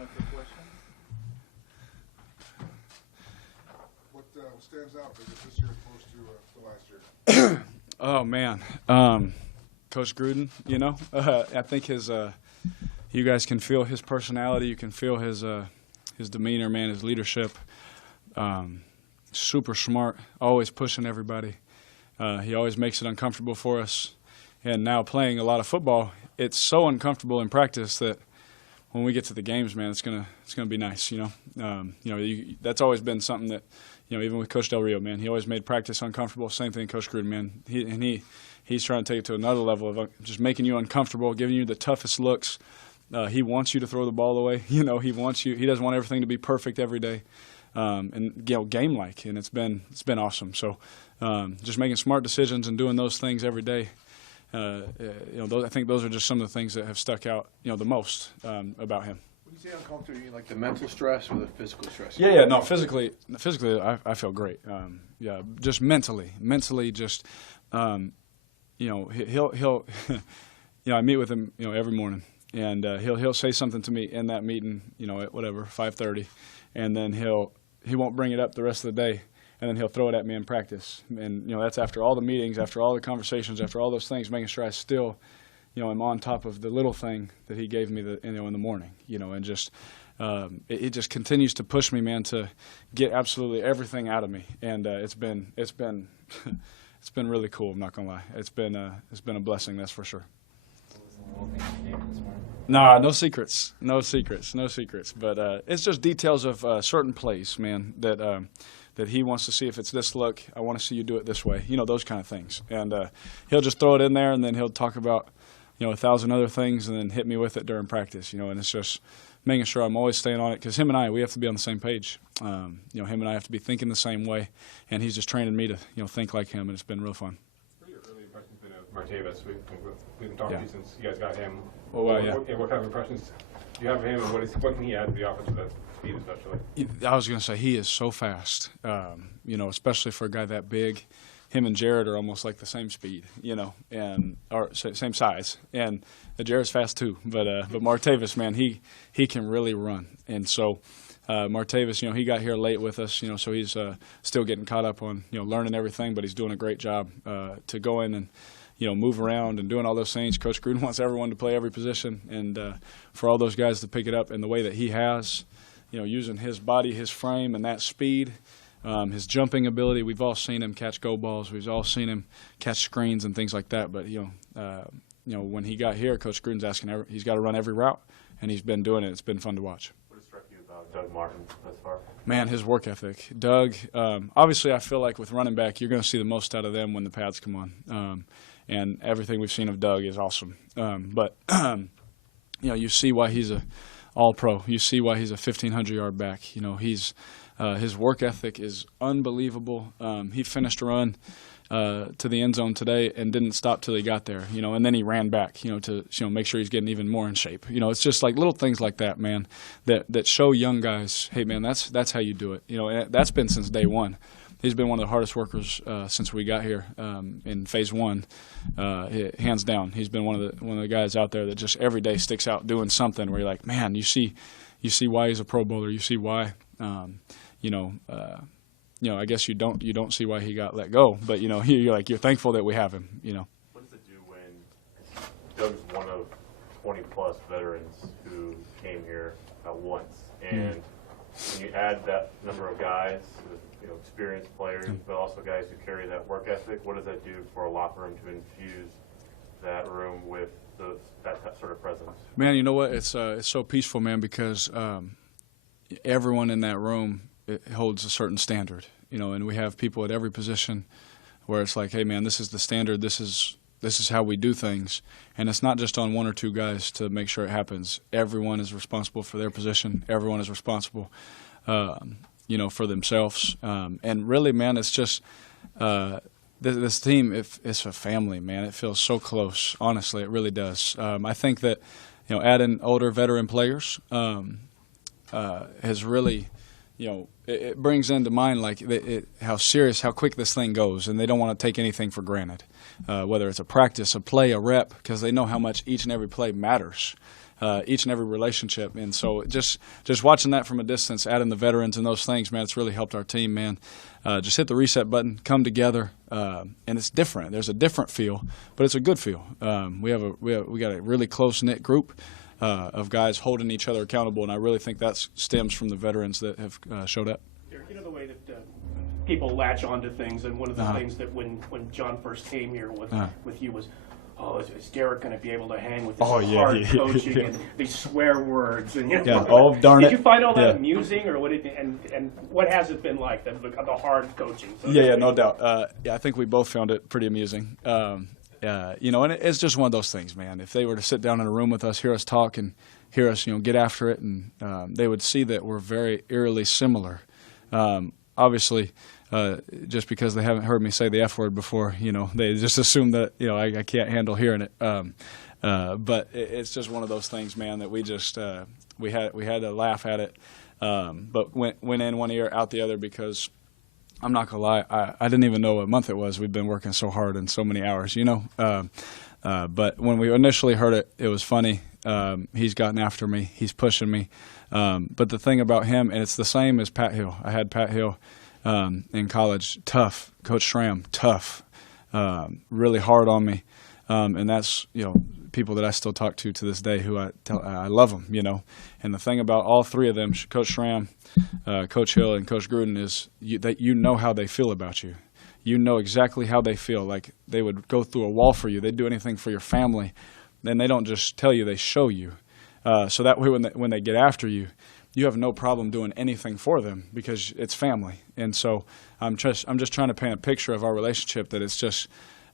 minute for questions. What stands out this year as opposed to last year? Oh, man. Coach Gruden, I think you guys can feel his personality. You can feel his demeanor, man, his leadership. Super smart, always pushing everybody. He always makes it uncomfortable for us. And now playing a lot of football, it's so uncomfortable in practice that when we get to the games, man, it's gonna be nice. That's always been something that, even with Coach Del Rio, man, he always made practice uncomfortable. Same thing, Coach Gruden, man. He's trying to take it to another level of just making you uncomfortable, giving you the toughest looks. He wants you to throw the ball away. He wants you. He doesn't want everything to be perfect every day, and game-like. And it's been awesome. So just making smart decisions and doing those things every day. I think those are just some of the things that have stuck out, the most about him. When you say uncomfortable, you mean like the mental stress or the physical stress? Yeah, no, physically, I feel great. Just mentally, just, he'll, I meet with him, every morning, and he'll say something to me in that meeting, at whatever 5:30, and then he won't bring it up the rest of the day. And then he'll throw it at me in practice. And, that's after all the meetings, after all the conversations, after all those things, making sure I still, am on top of the little thing that he gave me in the morning, and just it just continues to push me, man, to get absolutely everything out of me. And it's been it's been really cool, I'm not going to lie. It's been a blessing, that's for sure. Nah, no secrets. But it's just details of certain plays, man, that he wants to see if it's this look. I want to see you do it this way. Those kind of things. And he'll just throw it in there, and then he'll talk about, 1,000 other things, and then hit me with it during practice. And it's just making sure I'm always staying on it, because him and I, we have to be on the same page. Him and I have to be thinking the same way, and he's just training me to, think like him, and it's been real fun. What are your early impressions been of Martavis? We've been talking to you since you guys got him. Oh, yeah. What kind of impressions do you have of him, and what can he add to the offense with that speed, especially? I was going to say he is so fast, especially for a guy that big. Him and Jared are almost like the same speed, or same size. And Jared's fast too, but Martavis, man, he can really run. And so Martavis, he got here late with us, so he's still getting caught up on, learning everything, but he's doing a great job to go in and, move around and doing all those things. Coach Gruden wants everyone to play every position, and for all those guys to pick it up in the way that he has, using his body, his frame, and that speed, his jumping ability. We've all seen him catch go balls. We've all seen him catch screens and things like that. But when he got here, Coach Gruden's asking, he's got to run every route, and he's been doing it. It's been fun to watch. What has struck you about Doug Martin thus far? Man, his work ethic. Doug, obviously, I feel like with running back, you're going to see the most out of them when the pads come on. And everything we've seen of Doug is awesome. But you see why he's a All-Pro. You see why he's a 1,500-yard back. He's his work ethic is unbelievable. He finished a run to the end zone today and didn't stop till he got there. And then he ran back. To make sure he's getting even more in shape. It's just like little things like that, man, that show young guys, hey, man, that's how you do it. And that's been since day one. He's been one of the hardest workers since we got here in phase one, hands down. He's been one of the guys out there that just every day sticks out doing something where you're like, man, you see why he's a Pro Bowler. You see why, I guess you don't see why he got let go, but you're thankful that we have him. What does it do when Doug's one of 20+ veterans who came here at once, and when you add that number of guys, experienced players, but also guys who carry that work ethic, what does that do for a locker room to infuse that room with that sort of presence? Man, you know what? It's so peaceful, man, because everyone in that room holds a certain standard, and we have people at every position where it's like, hey, man, this is the standard. This is how we do things, and it's not just on one or two guys to make sure it happens. Everyone is responsible for their position. Everyone is responsible, for themselves. And really, man, it's just this team. It's a family, man. It feels so close. Honestly, it really does. I think that adding older veteran players has really. It brings into mind like how serious, how quick this thing goes, and they don't want to take anything for granted, whether it's a practice, a play, a rep, because they know how much each and every play matters. each and every relationship. And so just watching that from a distance, adding the veterans and those things, man, it's really helped our team, man. Just hit the reset button, come together, and it's different. There's a different feel, but it's a good feel. We got a really close-knit group of guys holding each other accountable, and I really think that stems from the veterans that have showed up. Derek, you know the way that people latch onto things, and one of the things that when John first came here with you was, is Derek going to be able to hang with this hard coaching and these swear words? And darn it. Did you find all that amusing, or what? And what has it been like, the hard coaching? So No doubt. I think we both found it pretty amusing. And it's just one of those things, man. If they were to sit down in a room with us, hear us talk, and hear us, get after it, and they would see that we're very eerily similar. Obviously, just because they haven't heard me say the F word before, they just assume that, I can't handle hearing it. But it's just one of those things, man, that we just we had to laugh at it, but went in one ear, out the other, because I'm not gonna lie, I didn't even know what month it was. We've been working so hard and so many hours, But when we initially heard it, it was funny. He's gotten after me. He's pushing me. But the thing about him, and it's the same as Pat Hill. I had Pat Hill in college. Tough. Coach Schramm, tough. Really hard on me. And that's, people that I still talk to this day who I love them, And the thing about all three of them, Coach Schramm, Coach Hill, and Coach Gruden, is that you know how they feel about you. You know exactly how they feel. Like they would go through a wall for you. They'd do anything for your family. Then they don't just tell you, they show you. So that way when they get after you, you have no problem doing anything for them because it's family. And so I'm just trying to paint a picture of our relationship that it's just,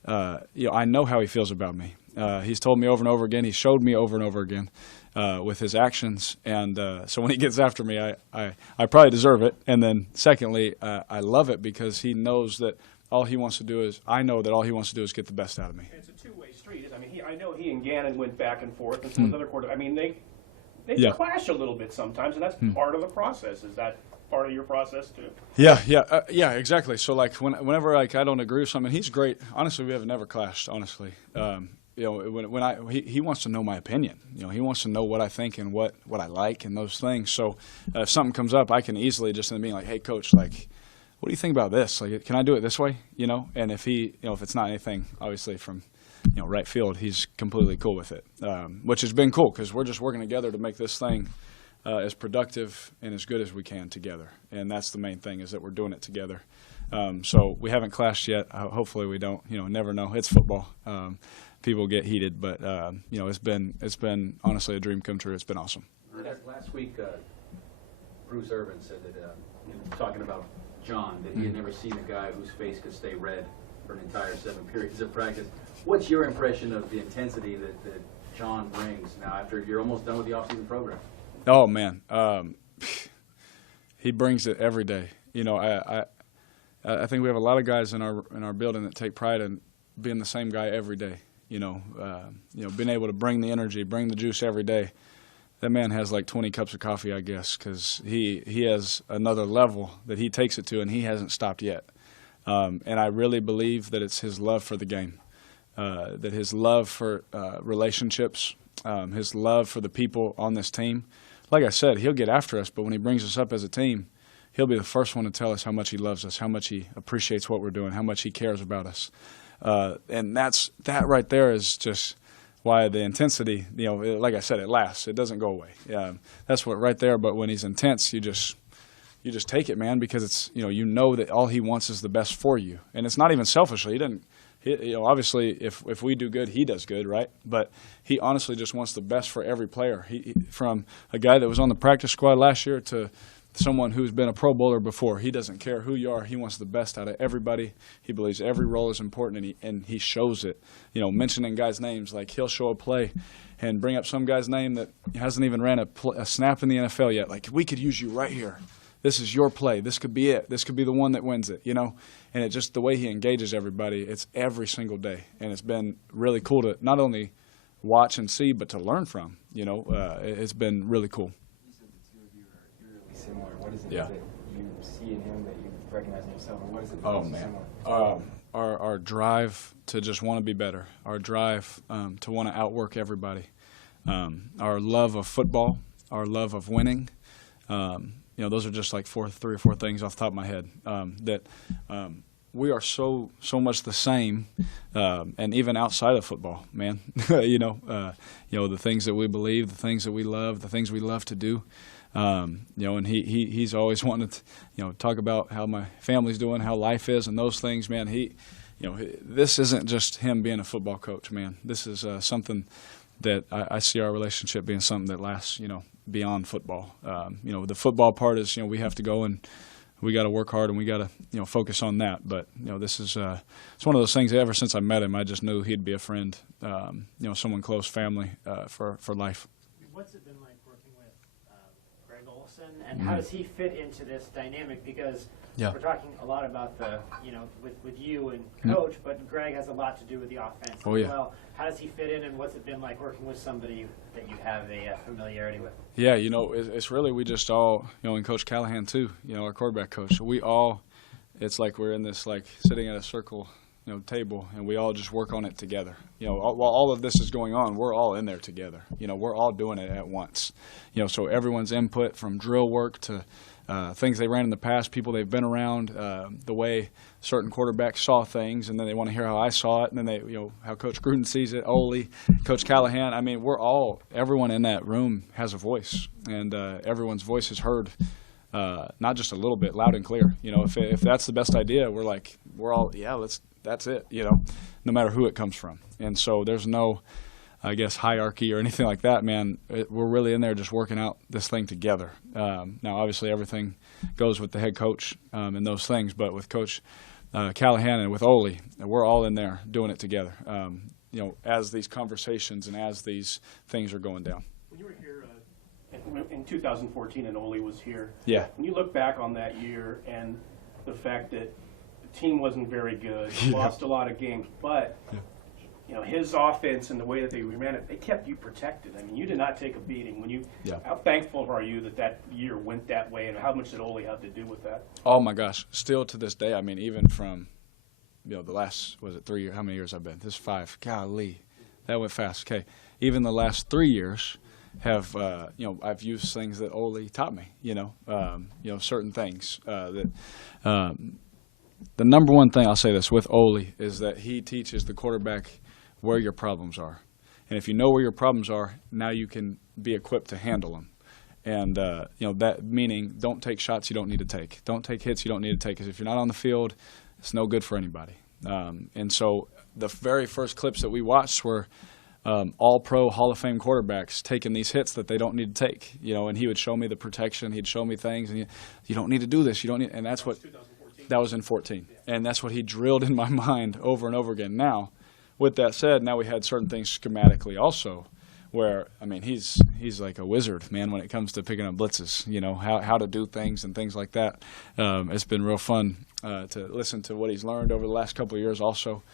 I know how he feels about me. He's told me over and over again. He showed me over and over again with his actions. And so when he gets after me, I probably deserve it. And then secondly, I love it because he knows that all he wants to do is, I know that all he wants to do is get the best out of me. It's a two-way street. I mean, I know he and Gannon went back and forth, and some other quarterbacks. I mean, they clash a little bit sometimes, and that's part of the process. Is that part of your process too? Yeah, exactly. So whenever I don't agree with something, he's great. Honestly, we have never clashed. Honestly, he wants to know my opinion. He wants to know what I think and what I like and those things. So if something comes up, I can easily just end up being like, "Hey, coach, what do you think about this? Can I do it this way?" And if if it's not anything, obviously from, right field, he's completely cool with it, which has been cool because we're just working together to make this thing as productive and as good as we can together. And that's the main thing, is that we're doing it together. So we haven't clashed yet. Hopefully we don't. Never know. It's football. People get heated, but it's been honestly a dream come true. It's been awesome. Last week, Bruce Irvin said that, talking about John, that he had never seen a guy whose face could stay red for an entire 7 periods of practice. What's your impression of the intensity that John brings now after you're almost done with the offseason program? Oh man, he brings it every day. I think we have a lot of guys in our building that take pride in being the same guy every day. Being able to bring the energy, bring the juice every day. That man has like 20 cups of coffee, I guess, because he has another level that he takes it to, and he hasn't stopped yet. And I really believe that it's his love for the game, that his love for relationships, his love for the people on this team. Like I said, he'll get after us, but when he brings us up as a team, he'll be the first one to tell us how much he loves us, how much he appreciates what we're doing, how much he cares about us. And that right there is just why the intensity, like I said, it lasts. It doesn't go away. That's what right there. But when he's intense, you just take it, man, because it's, that all he wants is the best for you. And it's not even selfishly. He doesn't, obviously if we do good, he does good, right? But he honestly just wants the best for every player. He from a guy that was on the practice squad last year to someone who's been a Pro Bowler before. He doesn't care who you are. He wants the best out of everybody. He believes every role is important, and he shows it. Mentioning guys' names, like he'll show a play and bring up some guy's name that hasn't even ran a snap in the NFL yet. Like, we could use you right here. This is your play. This could be it. This could be the one that wins it, And it just the way he engages everybody, it's every single day. And it's been really cool to not only watch and see, but to learn from. It's been really cool. You said the two of you are eerily similar. What is it Yeah. that you see in him that you recognize in yourself? Or what is it that Oh, makes you man. similar? Our drive to just want to be better, our drive to want to outwork everybody, our love of football, our love of winning. Those are just like 3 or 4 things off the top of my head that we are so much the same, and even outside of football, man. The things that we believe, the things that we love, the things we love to do. And he's always wanted to, talk about how my family's doing, how life is, and those things, man. This isn't just him being a football coach, man. This is something that I see our relationship being something that lasts, beyond football. The football part is, we have to go and we got to work hard and we got to, focus on that. But, this is it's one of those things that ever since I met him, I just knew he'd be a friend, someone close, family for life. What's it been like working with Greg Olson, and how does he fit into this dynamic? Because we're talking a lot about the, with you and Coach, but Greg has a lot to do with the offense as well. How does he fit in, and what's it been like working with somebody that you have a familiarity with? Yeah, it's really, we just all, and Coach Callahan too, our quarterback coach. We all, it's like we're in this, like, sitting at a circle, table, and we all just work on it together. While all of this is going on, we're all in there together. We're all doing it at once. So everyone's input from drill work to things they ran in the past, people they've been around, the way certain quarterbacks saw things, and then they want to hear how I saw it, and then they, how Coach Gruden sees it, Ole, Coach Callahan. I mean, everyone in that room has a voice, and everyone's voice is heard, not just a little bit, loud and clear. If that's the best idea, we're all, that's it, no matter who it comes from. And so there's no, I guess, hierarchy or anything like that, man. We're really in there just working out this thing together. Now, obviously, everything goes with the head coach and those things, but with Coach Callahan and with Ole, we're all in there doing it together, as these conversations and as these things are going down. When you were here in 2014 and Ole was here, when you look back on that year and the fact that the team wasn't very good, lost a lot of games, but his offense and the way that they ran it, they kept you protected. I mean, you did not take a beating. How thankful are you that year went that way, and how much did Ole have to do with that? Oh my gosh, still to this day. I mean, even from the last, was it 3 years? How many years I've been? This is 5. Golly, that went fast. Okay, even the last 3 years have I've used things that Ole taught me. Certain things that. The number one thing I'll say this with Ole is that he teaches the quarterback where your problems are. And if you know where your problems are, now you can be equipped to handle them. And, that meaning don't take shots you don't need to take. Don't take hits you don't need to take, because if you're not on the field, it's no good for anybody. And so the very first clips that we watched were all-pro Hall of Fame quarterbacks taking these hits that they don't need to take. And he would show me the protection. He'd show me things. And you don't need to do this. You don't need, and that's what – that was in 14. And that's what he drilled in my mind over and over again. Now, with that said, now we had certain things schematically also where, I mean, he's like a wizard, man, when it comes to picking up blitzes, how to do things and things like that. It's been real fun to listen to what he's learned over the last couple of years also.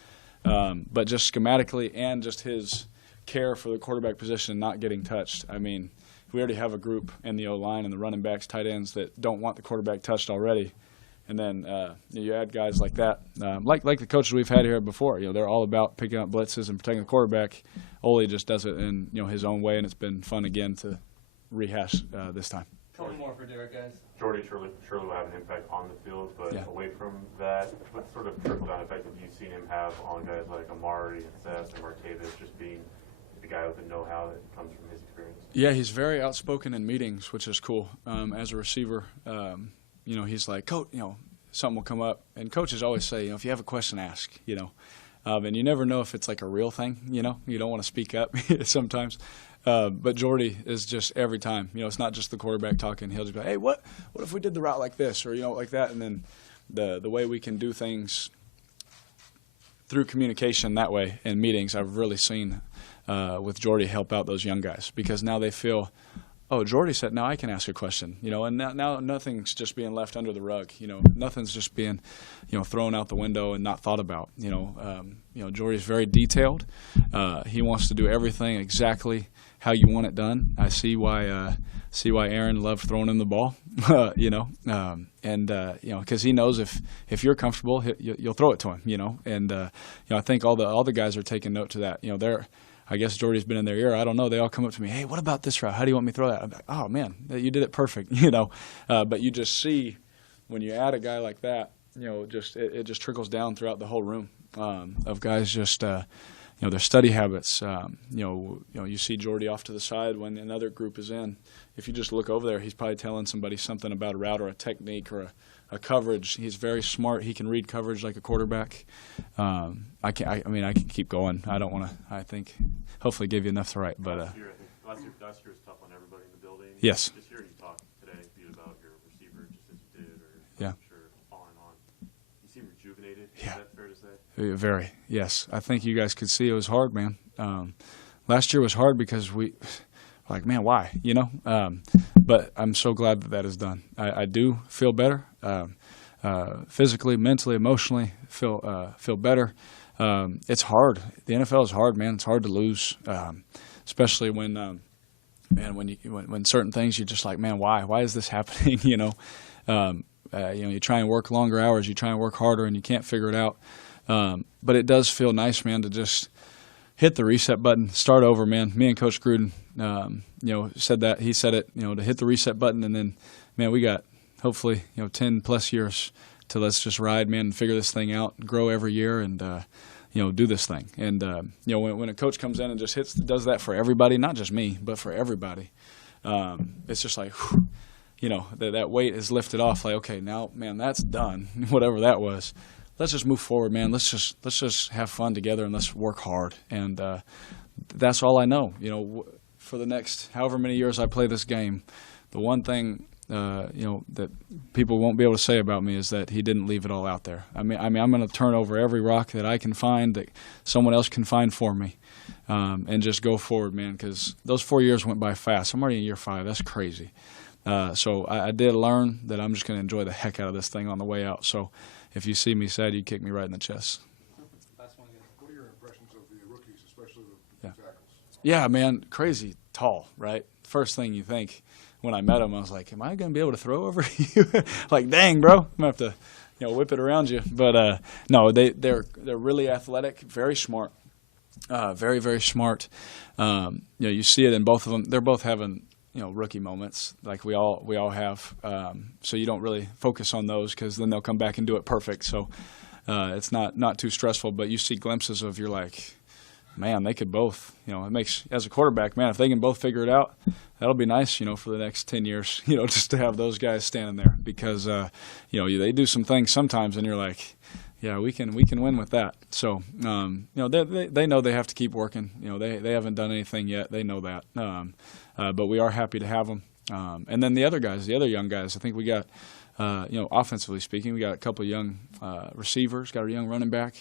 But just schematically and just his care for the quarterback position not getting touched. I mean, we already have a group in the O-line and the running backs, tight ends that don't want the quarterback touched already. And then you add guys like that, like the coaches we've had here before. They're all about picking up blitzes and protecting the quarterback. Ole just does it in his own way, and it's been fun again to rehash this time. Couple more for Derek, guys. Jordy surely will have an impact on the field, but away from that, what sort of trickle-down effect have you seen him have on guys like Amari and Seth and Martavis, just being the guy with the know-how that comes from his experience? Yeah, he's very outspoken in meetings, which is cool. As a receiver, he's like, Coach, something will come up. And coaches always say, if you have a question, ask, and you never know if it's like a real thing, you don't want to speak up sometimes. But Jordy is just every time, it's not just the quarterback talking. He'll just be like, hey, what if we did the route like this or, like that? And then the way we can do things through communication that way in meetings, I've really seen with Jordy help out those young guys, because now they feel, oh, Jordy said, now I can ask a question, and now nothing's just being left under the rug, nothing's just being, thrown out the window and not thought about, Jordy's very detailed. He wants to do everything exactly how you want it done. I see why Aaron loved throwing him the ball, because he knows if you're comfortable, you'll throw it to him, and I think all the guys are taking note to that. I guess Jordy's been in their ear. I don't know. They all come up to me, hey, what about this route? How do you want me to throw that? I'm like, oh, man, you did it perfect, But you just see when you add a guy like that, just it just trickles down throughout the whole room of guys just, their study habits. You see Jordy off to the side when another group is in. If you just look over there, he's probably telling somebody something about a route or a technique or a coverage. He's very smart. He can read coverage like a quarterback. I can keep going. I don't want to. I think hopefully gave you enough to write. But last year was tough on everybody in the building. Yes. This year you talked today about your receiver, just as you did, or Yeah. I'm sure on and on. You seem rejuvenated. Yeah. Is that fair to say? Very. Yes. I think you guys could see it was hard, man. Last year was hard because we. Like, man, why? But I'm so glad that is done. I do feel better, physically, mentally, emotionally. Feel better. It's hard. The NFL is hard, man. It's hard to lose, especially when when certain things you're just like, man, why? Why is this happening? You try and work longer hours, you try and work harder, and you can't figure it out. But it does feel nice, man, to just hit the reset button, start over, man. Me and Coach Gruden, said that. He said it, to hit the reset button, and then, man, we got hopefully, 10 plus years to let's just ride, man, and figure this thing out, and grow every year, and do this thing. And when a coach comes in and just does that for everybody, not just me, but for everybody, it's just like, whew, that weight is lifted off. Like, okay, now, man, that's done. Whatever that was. Let's just move forward, man. Let's just have fun together and let's work hard. And that's all I know. For the next however many years I play this game, the one thing that people won't be able to say about me is that he didn't leave it all out there. I mean, I'm going to turn over every rock that I can find, that someone else can find for me, and just go forward, man. Because those 4 years went by fast. I'm already in year 5. That's crazy. So I did learn that I'm just going to enjoy the heck out of this thing on the way out. So if you see me sad, you kick me right in the chest. What are your impressions of the rookies, especially the tackles? Yeah, man, crazy tall, right? First thing you think when I met him, I was like, am I going to be able to throw over you? Like, dang, bro, I'm going to have to whip it around you. But no, they're really athletic, very smart, very, very smart. You see it in both of them. They're both having rookie moments like we all have. So you don't really focus on those because then they'll come back and do it perfect. So it's not too stressful. But you see glimpses of you're like, man, they could both. It makes, as a quarterback, man, if they can both figure it out, that'll be nice. For the next 10 years. Just to have those guys standing there because they do some things sometimes and you're like, yeah, we can win with that. So they know they have to keep working. They haven't done anything yet. They know that. But we are happy to have them. And then the other young guys, I think we got, offensively speaking, we got a couple of young receivers, got a young running back,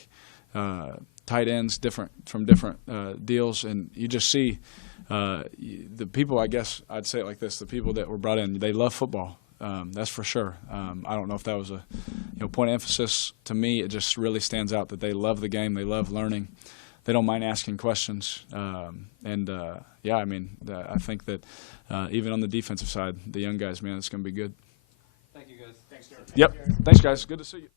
tight ends, from different deals. And you just see the people, I guess I'd say it like this, the people that were brought in, they love football. That's for sure. I don't know if that was a point of emphasis to me. It just really stands out that they love the game. They love learning. They don't mind asking questions. I think that even on the defensive side, the young guys, man, it's going to be good. Thank you, guys. Thanks, Derek. Yep. Thanks, guys. Good to see you.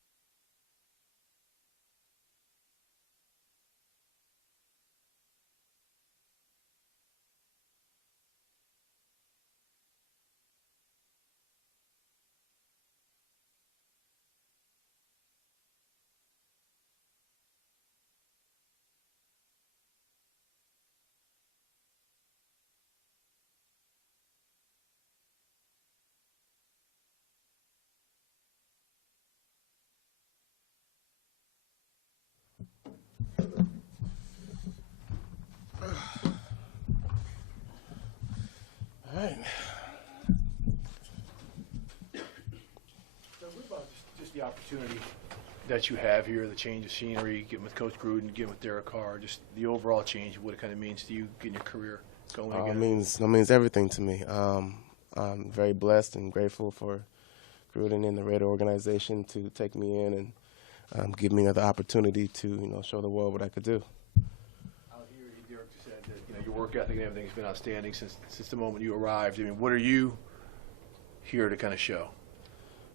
All right. So what about just the opportunity that you have here, the change of scenery, getting with Coach Gruden, getting with Derek Carr, just the overall change, what it kind of means to you getting your career going again? It means everything to me. I'm very blessed and grateful for Gruden and the Raider organization to take me in and give me another opportunity to show the world what I could do. Out here, Derek just said that your work ethic and everything has been outstanding since the moment you arrived. I mean, what are you here to kind of show?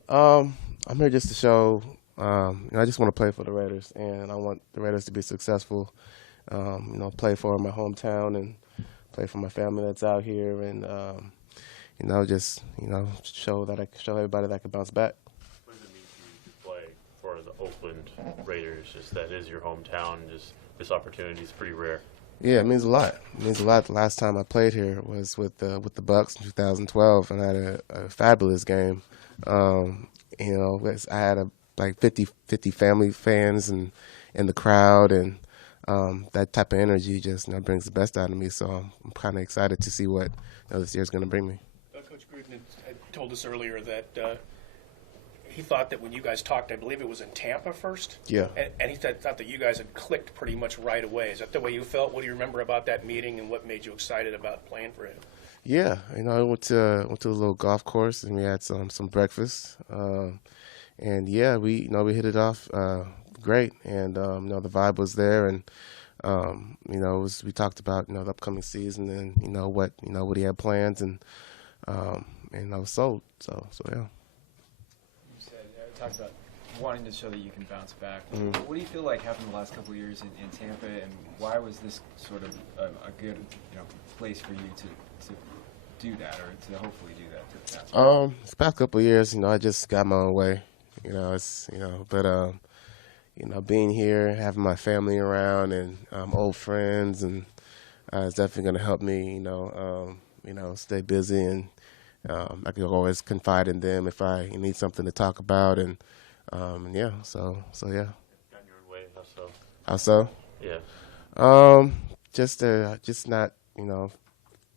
I'm here just to show. I just want to play for the Raiders, and I want the Raiders to be successful. play for my hometown and play for my family that's out here, and just show everybody that I can bounce back. What does it mean to you to play for the Oakland Raiders? Just that is your hometown. Just this opportunity is pretty rare. Yeah, it means a lot. It means a lot. The last time I played here was with the Bucks in 2012, and I had a fabulous game. I had like 50 family fans and in the crowd, and that type of energy just brings the best out of me. So I'm kind of excited to see what this year's going to bring me. Coach Gruden had told us earlier that he thought that when you guys talked, I believe it was in Tampa first. Yeah. And he thought that you guys had clicked pretty much right away. Is that the way you felt? What do you remember about that meeting, and what made you excited about playing for him? Yeah, I went to a little golf course, and we had some breakfast. And yeah, we hit it off great, and the vibe was there, and we talked about the upcoming season and what he had plans, and I was sold. So yeah. You said talked about wanting to show that you can bounce back. Mm-hmm. What do you feel like happened the last couple of years in Tampa, and why was this sort of a good place for you to do that, or to hopefully do that to pass? This past couple of years, I just got my own way. Being here, having my family around, and old friends, and it's definitely going to help me, stay busy, and I can always confide in them if I need something to talk about, and yeah, so yeah. Got your way. How so? How so? Yeah. Just not,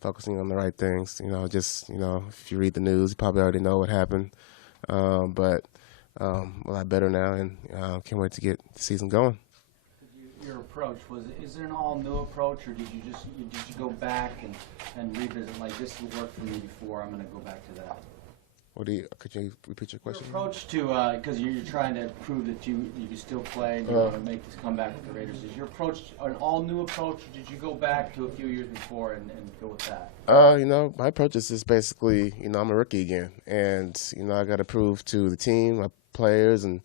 focusing on the right things. If you read the news, you probably already know what happened. But a lot better now, and can't wait to get the season going. Your approach is it an all new approach, or did you go back and revisit, like, this worked for me before, I'm going to go back to that? Could you repeat your question? Your approach to, because you're trying to prove that you can still play and you want to make this comeback with the Raiders. Is your approach an all new approach, or did you go back to a few years before and go with that? My approach is just basically, I'm a rookie again, and I got to prove to the team, my players, and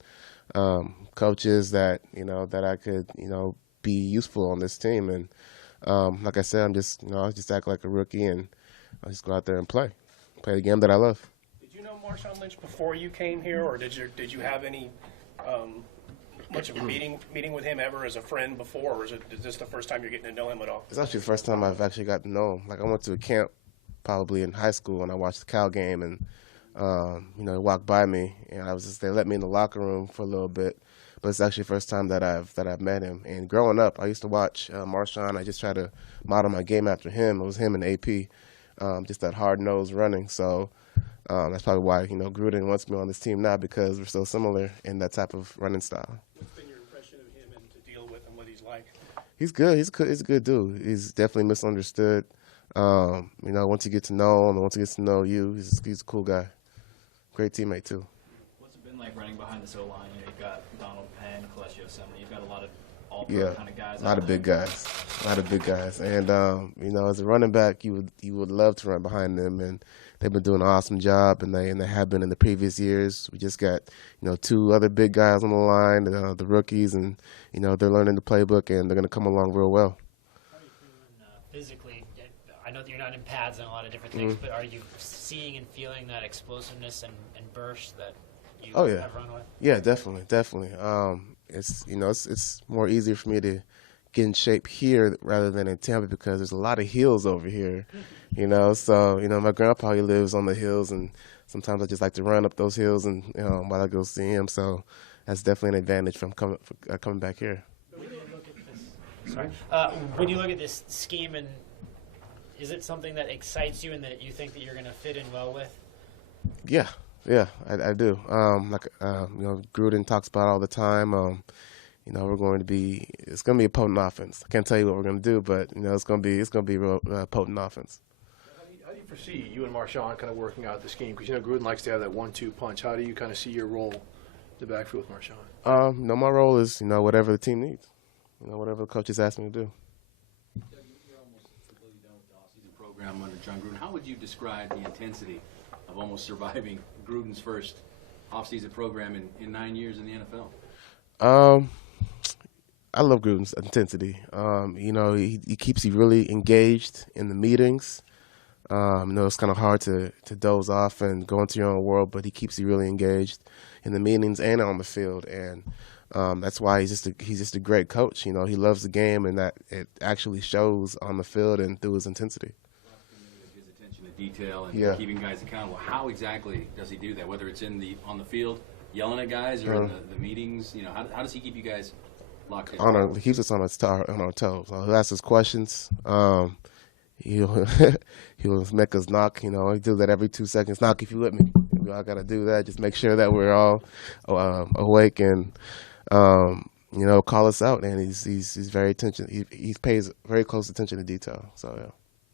coaches that that I could be useful on this team. And like I said, I just act like a rookie, and I just go out there and play the game that I love. Did you know Marshawn Lynch before you came here, or did you have any much of a meeting with him ever as a friend before, or is this the first time you're getting to know him at all? It's actually the first time I've actually got to know him. Like, I went to a camp probably in high school, and I watched the Cal game, and he walked by me, and they let me in the locker room for a little bit. But it's actually the first time that I've met him. And growing up, I used to watch Marshawn. I just tried to model my game after him. It was him and AP, just that hard-nosed running. So that's probably why Gruden wants me on this team now, because we're so similar in that type of running style. What's been your impression of him and to deal with, and what he's like? He's good. He's a good dude. He's definitely misunderstood. Once you get to know him and once he gets to know you, he's a cool guy. Great teammate too. What's it been like running behind this O-line? You've got Donald Penn, Coleccio Assembly. You've got a lot of all-pro kind of guys. A lot of big guys. And as a running back, you would love to run behind them, and they've been doing an awesome job, and they have been in the previous years. We just got 2 other big guys on the line, the rookies, and they're learning the playbook, and they're going to come along real well. How are you feeling physically? I know that you're not in pads and a lot of different things, but are you seeing and feeling that explosiveness and burst that you have run with? Yeah, definitely. It's more easier for me to get in shape here rather than in Tampa, because there's a lot of hills over here. So my grandpa, he lives on the hills, and sometimes I just like to run up those hills and while I go see him. So that's definitely an advantage from coming back here. When you look at this scheme, and is it something that excites you and that you think that you're going to fit in well with? Yeah, I do. Gruden talks about it all the time. It's going to be a potent offense. I can't tell you what we're going to do, but it's going to be a real potent offense. How do you foresee you and Marshawn kind of working out the scheme? Because Gruden likes to have that 1-2 punch. How do you kind of see your role in the backfield with Marshawn? My role is whatever the team needs. Whatever the coaches ask me to do. You're almost completely done with the off-season program under John Gruden. How would you describe the intensity of almost surviving Gruden's first off-season program in 9 years in the NFL? I love Gruden's intensity. You know, he keeps you really engaged in the meetings. You know, it's kind of hard to doze off and go into your own world, but he keeps you really engaged in the meetings and on the field, and that's why he's just a great coach. You know, he loves the game, and that it actually shows on the field and through his intensity. His attention to detail and keeping guys accountable. How exactly does he do that? Whether it's on the field, yelling at guys, or in the meetings, you know, how does he keep you guys locked in? He keeps us on our toes. He'll ask us questions. He'll make us knock. You know, he does that every 2 seconds. Knock if you with me. We all got to do that. Just make sure that we're all awake and you know, call us out. And he's very attention. He pays very close attention to detail. So yeah.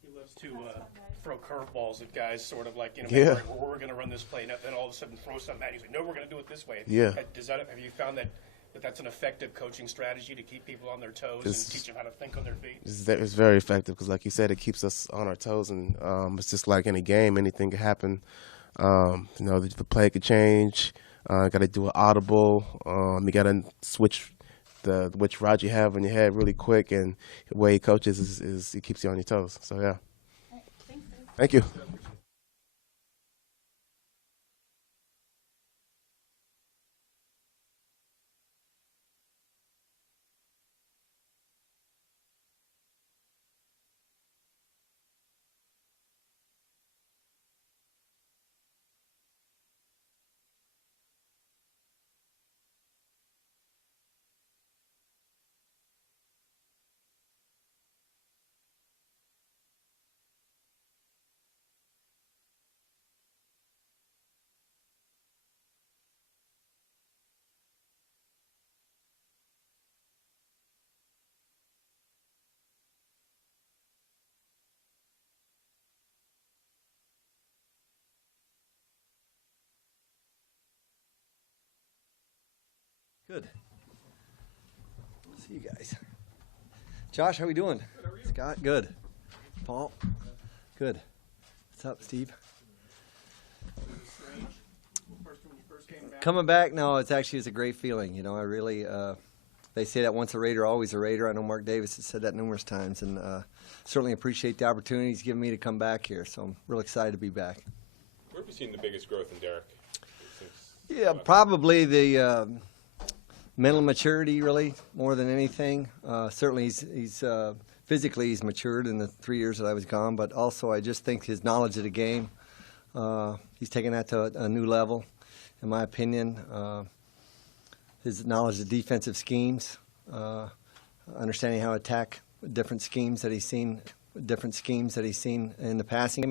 He loves to throw curveballs at guys, sort of like, you know, Yeah. we're going to run this play, and then all of a sudden throw something at you. He's like, no, we're going to do it this way. Yeah. Have you found that that's an effective coaching strategy to keep people on their toes and teach them how to think on their feet? It's very effective because, like you said, it keeps us on our toes, and it's just like any game. Anything can happen. You know, the play could change. Got to do an audible. You got to switch which route you have in your head really quick, and the way he coaches is he keeps you on your toes. So yeah. All right, thanks. Thank you. Good. See you guys. Josh, how we doing? Good, how are you? Scott, good. Paul, good. What's up, Steve? Coming back, no, it's a great feeling. You know, I really, they say that once a Raider, always a Raider. I know Mark Davis has said that numerous times, and certainly appreciate the opportunity he's given me to come back here. So I'm real excited to be back. Where have you seen the biggest growth in Derek? Yeah, probably the mental maturity, really, more than anything. Certainly, he's physically he's matured in the 3 years that I was gone, but also I just think his knowledge of the game, he's taken that to a new level, in my opinion. His knowledge of defensive schemes, understanding how to attack different schemes that he's seen in the passing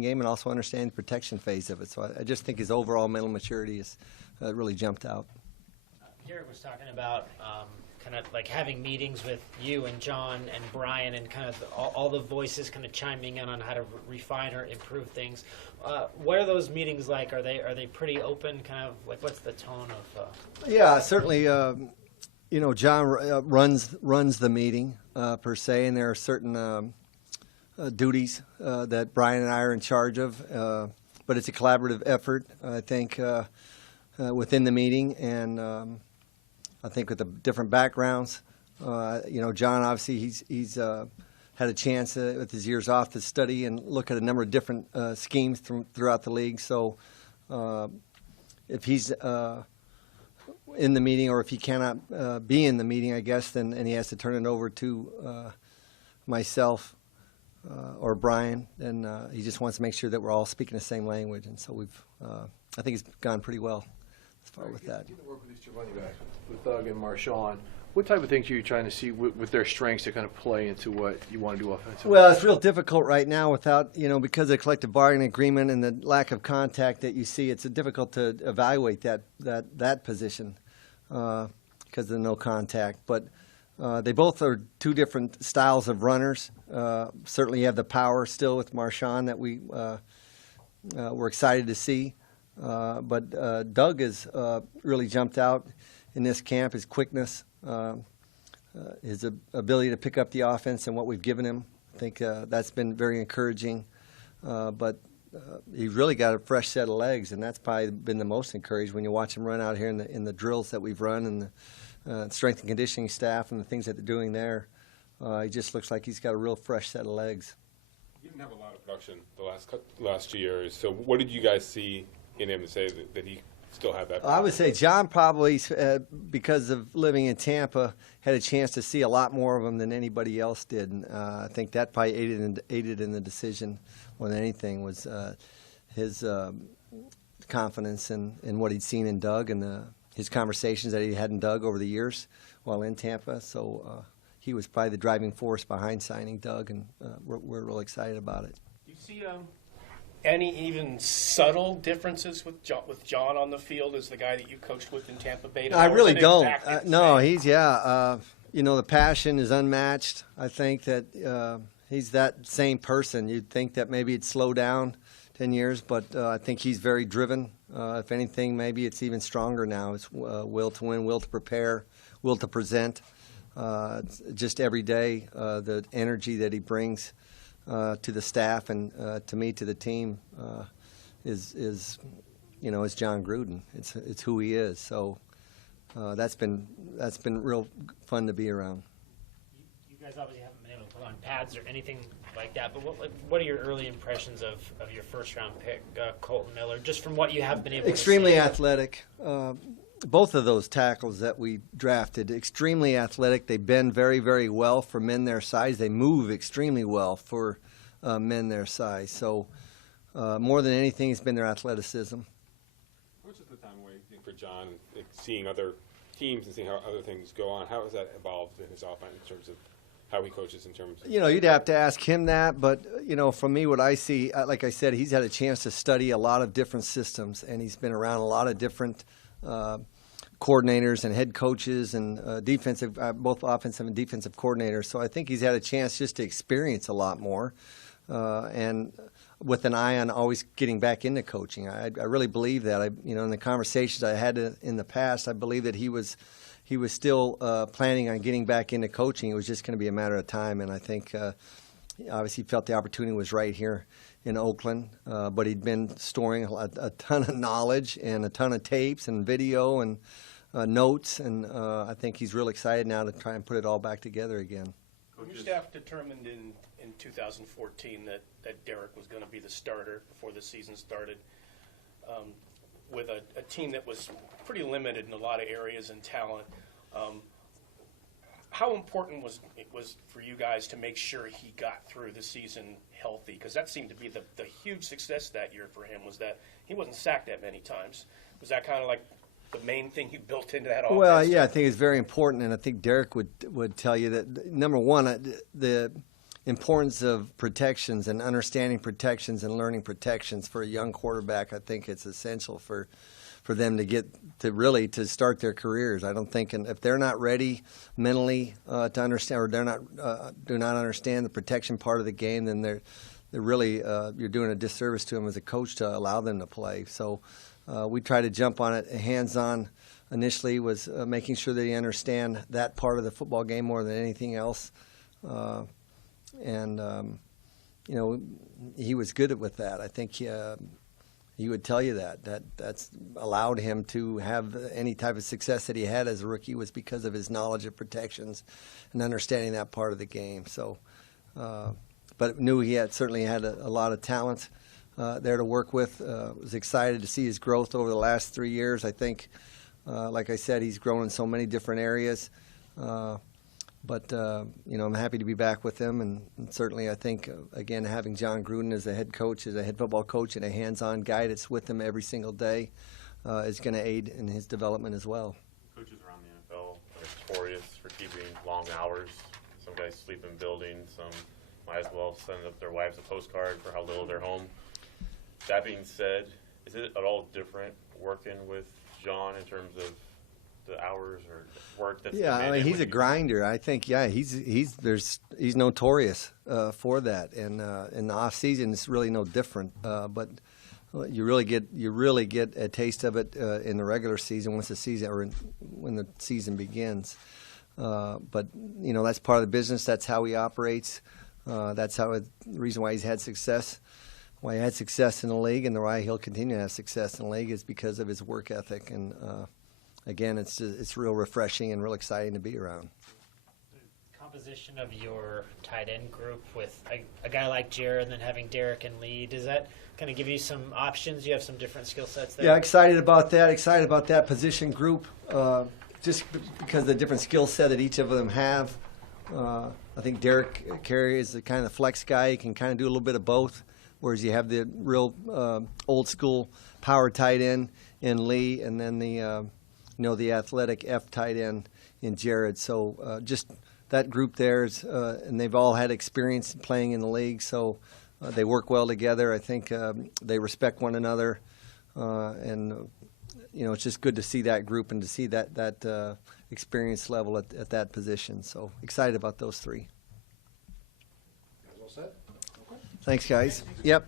game, and also understanding the protection phase of it. So I just think his overall mental maturity is really jumped out. Derek was talking about kind of like having meetings with you and John and Brian, and kind of all the voices kind of chiming in on how to refine or improve things. What are those meetings like? Are they pretty open? Kind of like, what's the tone of? Yeah, certainly. You know, John runs the meeting per se, and there are certain duties that Brian and I are in charge of. But it's a collaborative effort, I think, within the meeting, and I think with the different backgrounds. You know, John, obviously, he's had a chance with his years off to study and look at a number of different schemes throughout the league. So if he's in the meeting, or if he cannot be in the meeting, I guess, and he has to turn it over to myself or Brian, then he just wants to make sure that we're all speaking the same language. And so I think it's gone pretty well as far with that. You work with these two running backs, with Doug and Marshawn. What type of things are you trying to see with their strengths to kind of play into what you want to do offensively? Well, it's real difficult right now without, you know, because of the collective bargaining agreement and the lack of contact that you see. It's difficult to evaluate that position because of the no contact. But they both are two different styles of runners. Certainly, you have the power still with Marshawn that we're excited to see. But Doug has really jumped out in this camp. His quickness, his ability to pick up the offense and what we've given him. I think that's been very encouraging. But he's really got a fresh set of legs, and that's probably been the most encouraged when you watch him run out here in the drills that we've run and the strength and conditioning staff and the things that they're doing there. He just looks like he's got a real fresh set of legs. You didn't have a lot of production the last 2 years, so what did you guys see in him to say that he still had that? I would say John probably, because of living in Tampa, had a chance to see a lot more of him than anybody else did. And I think that probably aided in the decision more than anything was his confidence in what he'd seen in Doug and his conversations that he had in Doug over the years while in Tampa. So he was probably the driving force behind signing Doug, and we're real excited about it. Do you see any even subtle differences with John on the field as the guy that you coached with in Tampa Bay? I really don't. No, he's the passion is unmatched. I think that he's that same person. You'd think that maybe it'd slow down 10 years, but I think he's very driven. If anything, maybe it's even stronger now. It's will to win, will to prepare, will to present. Just every day, the energy that he brings to the staff and to me, to the team, is John Gruden. It's who he is. So that's been real fun to be around. You guys obviously haven't been able to put on pads or anything like that, but what are your early impressions of your first round pick, Colton Miller, just from what you have been able to see? Extremely athletic. Both of those tackles that we drafted, extremely athletic. They bend very, very well for men their size. They move extremely well for men their size. So more than anything, it's been their athleticism. How much of the time away you think for John, like, seeing other teams and seeing how other things go on? How has that evolved in his offense in terms of how he coaches in terms of... You'd have to ask him that, but, from me, what I see, like I said, he's had a chance to study a lot of different systems, and he's been around a lot of different coordinators and head coaches and both offensive and defensive coordinators. So I think he's had a chance just to experience a lot more, and with an eye on always getting back into coaching. I really believe that. In the conversations I had in the past, I believe that he was still planning on getting back into coaching. It was just going to be a matter of time, and I think obviously he felt the opportunity was right here in Oakland, but he'd been storing a ton of knowledge and a ton of tapes and video and notes, and I think he's real excited now to try and put it all back together again. Your staff determined in 2014 that Derek was going to be the starter before the season started, with a team that was pretty limited in a lot of areas in talent. How important was it for you guys to make sure he got through the season healthy? Because that seemed to be the huge success that year for him, was that he wasn't sacked that many times. Was that kind of like the main thing you built into that offense? Well, yeah, I think it's very important, and I think Derek would tell you that, number one, the importance of protections and understanding protections and learning protections for a young quarterback. I think it's essential for them to get to start their careers. I don't think, and if they're not ready mentally to understand, or do not understand the protection part of the game, then they're really you're doing a disservice to them as a coach to allow them to play. So we try to jump on it hands-on. Initially was making sure that he understand that part of the football game more than anything else, and he was good with that. I think he would tell you that's allowed him to have any type of success that he had as a rookie was because of his knowledge of protections and understanding that part of the game. So, but knew he certainly had a lot of talent there to work with. Was excited to see his growth over the last 3 years. I think, like I said, he's grown in so many different areas. But I'm happy to be back with him, and certainly I think, again, having John Gruden as a head coach, as a head football coach, and a hands-on guy that's with him every single day is going to aid in his development as well. Coaches around the NFL are notorious for keeping long hours. Some guys sleep in buildings. Some might as well send up their wives a postcard for how little they're home. That being said, is it at all different working with John in terms of the hours or work that's he's a grinder. I think he's notorious for that, and in the off season it's really no different. But you really get a taste of it in the regular season when the season begins. But that's part of the business. That's how he operates. That's the reason why he's had success why he had success in the league and why he'll continue to have success in the league is because of his work ethic. And again, it's real refreshing and real exciting to be around. Composition of your tight end group with a guy like Jared and then having Derek and Lee, does that kind of give you some options? You have some different skill sets there? Yeah, excited about that position group, just because of the different skill set that each of them have. I think Derek Carr is the kind of flex guy. He can kind of do a little bit of both, whereas you have the real old school power tight end in Lee, and then the the athletic F tight end in Jared. So just that group there is, and they've all had experience playing in the league, so they work well together. I think they respect one another, and it's just good to see that group and to see that experience level at that position. So excited about those three. All set? Okay. Thanks, guys. Yep.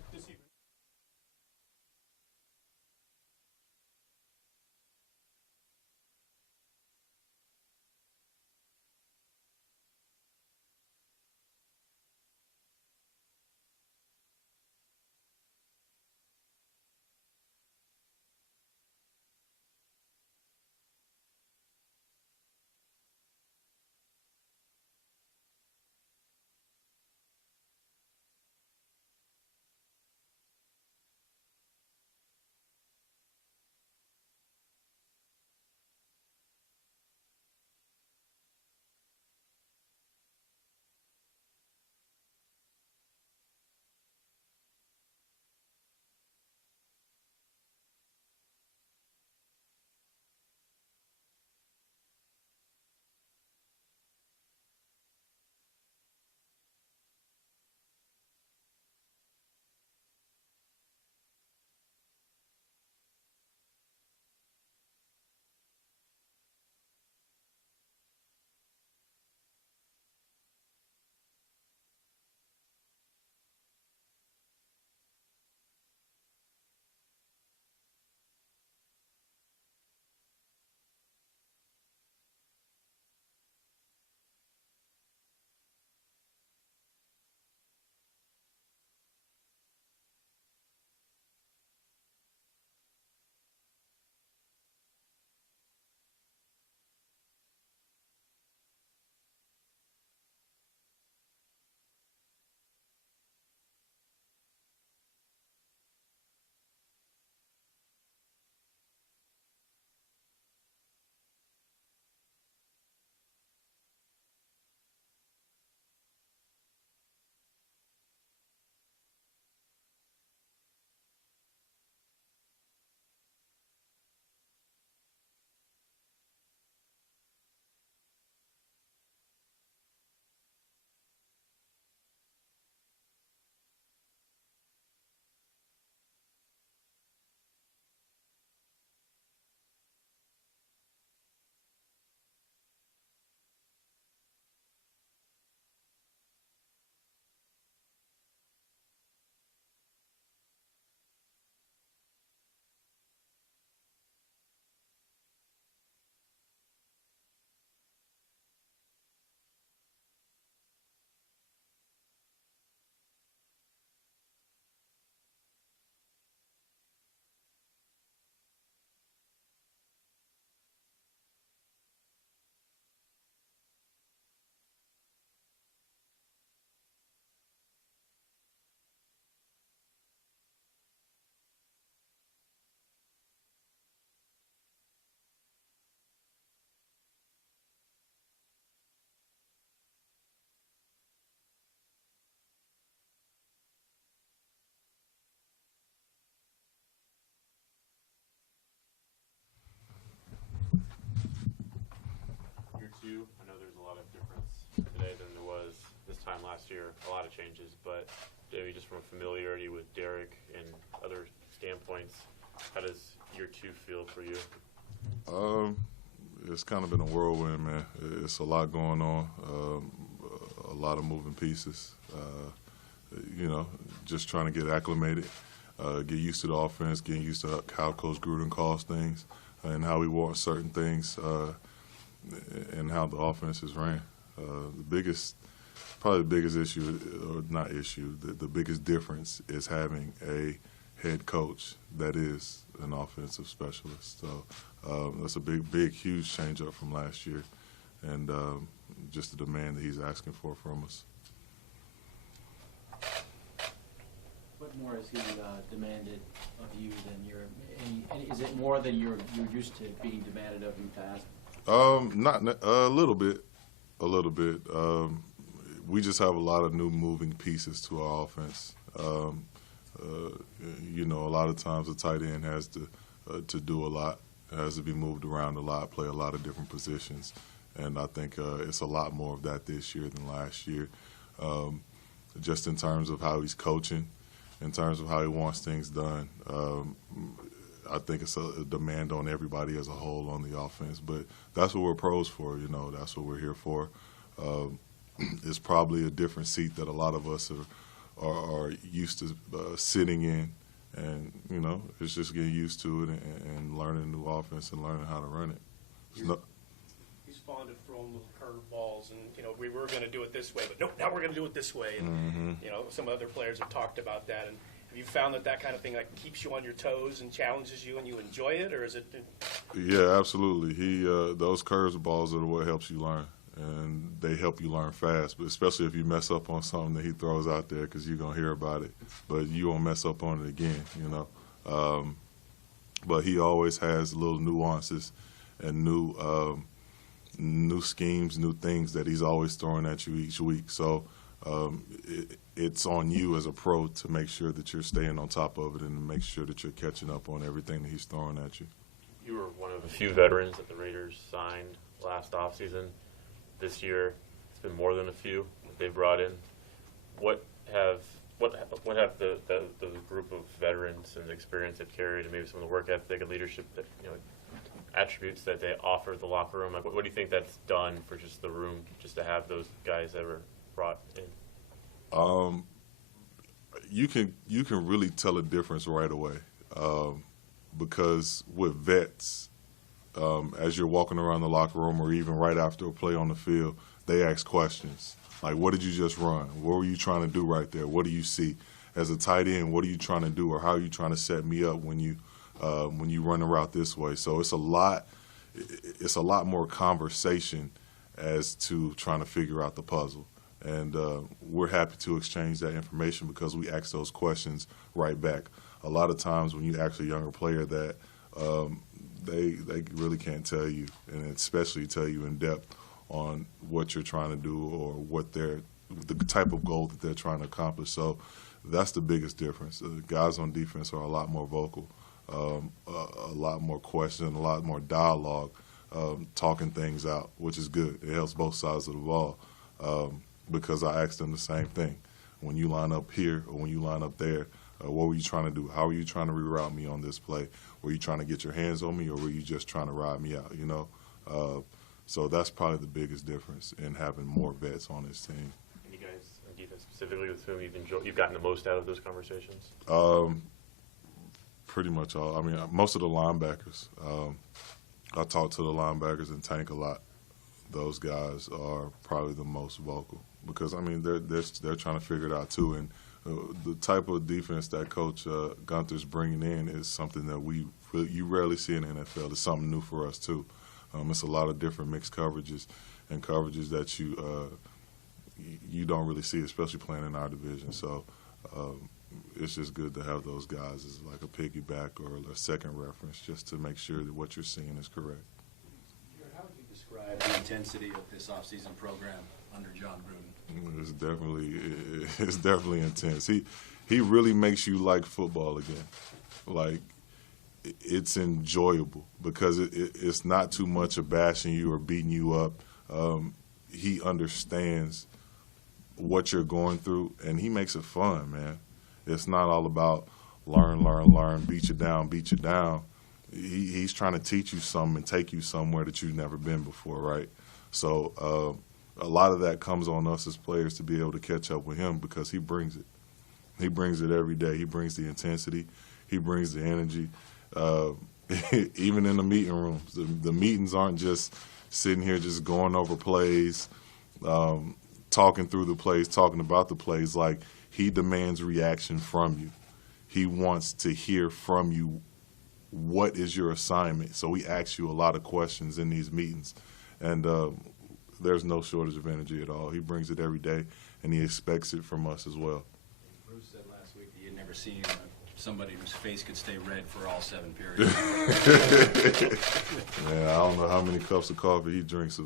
Year two, I know there's a lot of difference today than there was this time last year. A lot of changes, but maybe just from familiarity with Derek and other standpoints, how does year two feel for you? It's kind of been a whirlwind, man. It's a lot going on, a lot of moving pieces. Just trying to get acclimated, get used to the offense, getting used to how Coach Gruden calls things, and how we want certain things, and how the offense is ran. The biggest Probably the biggest issue, or not issue, the biggest difference is having a head coach that is an offensive specialist. So that's a big, huge change up from last year, and just the demand that he's asking for from us. What more has he demanded of you than is it more than you're used to being demanded of in the past? Not a little bit. We just have a lot of new moving pieces to our offense. You know, a lot of times the tight end has to do a lot, has to be moved around a lot, play a lot of different positions, and I think it's a lot more of that this year than last year. Just in terms of how he's coaching, in terms of how he wants things done, I think it's a demand on everybody as a whole on the offense. But that's what we're pros for, you know. That's what we're here for. It's probably a different seat that a lot of us are used to sitting in, and you know, it's just getting used to it and learning a new offense and learning how to run it. He's fond of throwing little curveballs, and you know, we were going to do it this way, but nope, now we're going to do it this way. And you know, some other players have talked about that. And have you found that kind of thing like keeps you on your toes and challenges you, and you enjoy it, or is it? Yeah, absolutely. Those curveballs are what helps you learn, and they help you learn fast. But especially if you mess up on something that he throws out there, because you're gonna hear about it, but you won't mess up on it again, you know. But he always has little nuances and new schemes, new things that he's always throwing at you each week. So it's on you as a pro to make sure that you're staying on top of it and to make sure that you're catching up on everything that he's throwing at you. You were one of a few veterans that the Raiders signed last offseason. This year, it's been more than a few that they brought in. What have the group of veterans and experience they've carried, and maybe some of the work ethic and leadership that, you know, attributes that they offer the locker room? Like, what do you think that's done for just the room, just to have those guys that were brought in? You can really tell a difference right away, because with vets, as you're walking around the locker room or even right after a play on the field, they ask questions like, "What did you just run? What were you trying to do right there? What do you see?" As a tight end, what are you trying to do, or how are you trying to set me up when you run a route this way? So it's a lot more conversation as to trying to figure out the puzzle. And we're happy to exchange that information because we ask those questions right back. A lot of times when you ask a younger player that, they really can't tell you, and especially tell you in depth on what you're trying to do or the type of goal that they're trying to accomplish. So that's the biggest difference. Guys on defense are a lot more vocal, a lot more questions, a lot more dialogue, talking things out, which is good. It helps both sides of the ball. Because I asked them the same thing. When you line up here or when you line up there, what were you trying to do? How were you trying to reroute me on this play? Were you trying to get your hands on me, or were you just trying to ride me out, you know? So that's probably the biggest difference in having more vets on this team. And you guys, on defense specifically, with whom you've gotten the most out of those conversations? Pretty much all. I mean, most of the linebackers. I talk to the linebackers and Tank a lot. Those guys are probably the most vocal because, I mean, they're trying to figure it out too. And the type of defense that Coach Gunther's bringing in is something that you rarely see in the NFL. It's something new for us too. It's a lot of different mixed coverages and coverages that you don't really see, especially playing in our division. So it's just good to have those guys as like a piggyback or a second reference just to make sure that what you're seeing is correct. How would you describe the intensity of this offseason program under John Gruden? It's definitely intense. He really makes you like football again. Like, it's enjoyable because it's not too much of bashing you or beating you up. He understands what you're going through, and he makes it fun, man. It's not all about learn, beat you down. He's trying to teach you something and take you somewhere that you've never been before, right? So a lot of that comes on us as players to be able to catch up with him because he brings it. He brings it every day. He brings the intensity. He brings the energy. Even in the meeting rooms, the meetings aren't just sitting here just going over plays, talking through the plays, talking about the plays, like he demands reaction from you. He wants to hear from you what is your assignment. So he asks you a lot of questions in these meetings. And there's no shortage of energy at all. He brings it every day, and he expects it from us as well. Bruce said last week that he had never seen somebody whose face could stay red for all 7 periods. Man, I don't know how many cups of coffee he drinks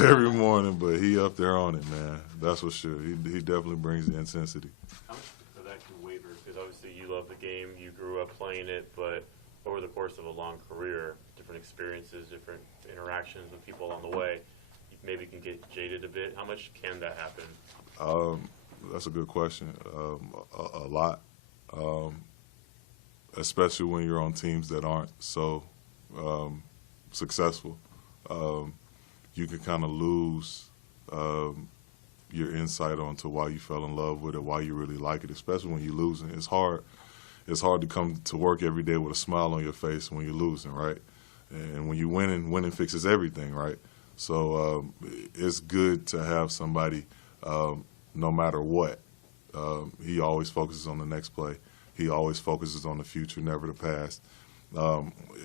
every morning, but he up there on it, man. That's for sure. He definitely brings the intensity. How much of that can waver? Because obviously you love the game, you grew up playing it, but over the course of a long career, different experiences, different interactions with people along the way, you maybe can get jaded a bit. How much can that happen? That's a good question. A lot. Especially when you're on teams that aren't so successful. You can kind of lose your insight onto why you fell in love with it, why you really like it, especially when you're losing. It's hard to come to work every day with a smile on your face when you're losing, right? And when you're winning fixes everything, right? So it's good to have somebody, no matter what. He always focuses on the next play. He always focuses on the future, never the past.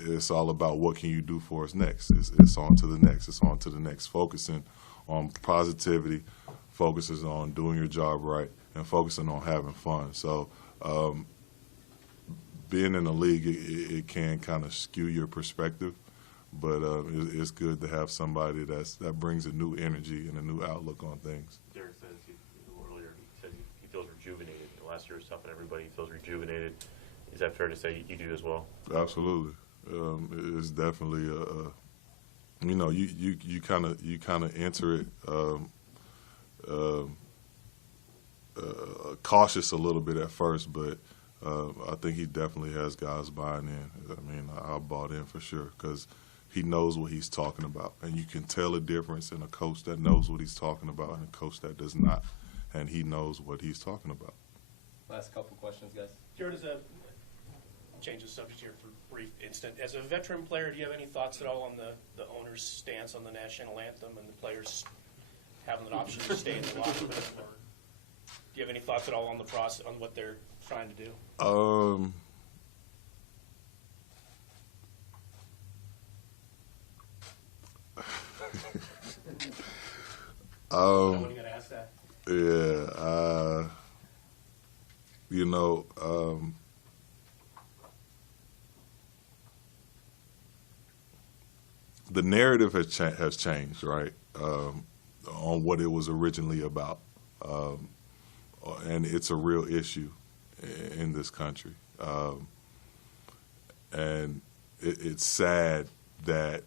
It's all about what can you do for us next. It's on to the next. It's on to the next. Focusing on positivity, focuses on doing your job right, and focusing on having fun. So being in the league, it can kind of skew your perspective, but it's good to have somebody that brings a new energy and a new outlook on things. Derek says earlier, he said he feels rejuvenated. Last year was tough and everybody feels rejuvenated. Is that fair to say you do as well? Absolutely. It's definitely you kind of enter it cautious a little bit at first, but I think he definitely has guys buying in. I mean, I bought in for sure because he knows what he's talking about, and you can tell a difference in a coach that knows what he's talking about and a coach that does not, and he knows what he's talking about. Last couple questions, guys. Jared, as a change the subject here for a brief instant. As a veteran player, do you have any thoughts at all on the owner's stance on the national anthem and the players having an option to stay in the locker room? Or do you have any thoughts at all on the process, on what they're trying to do? I wasn't going to ask that. Yeah. The narrative has changed, right, on what it was originally about, and it's a real issue in this country, and it's sad that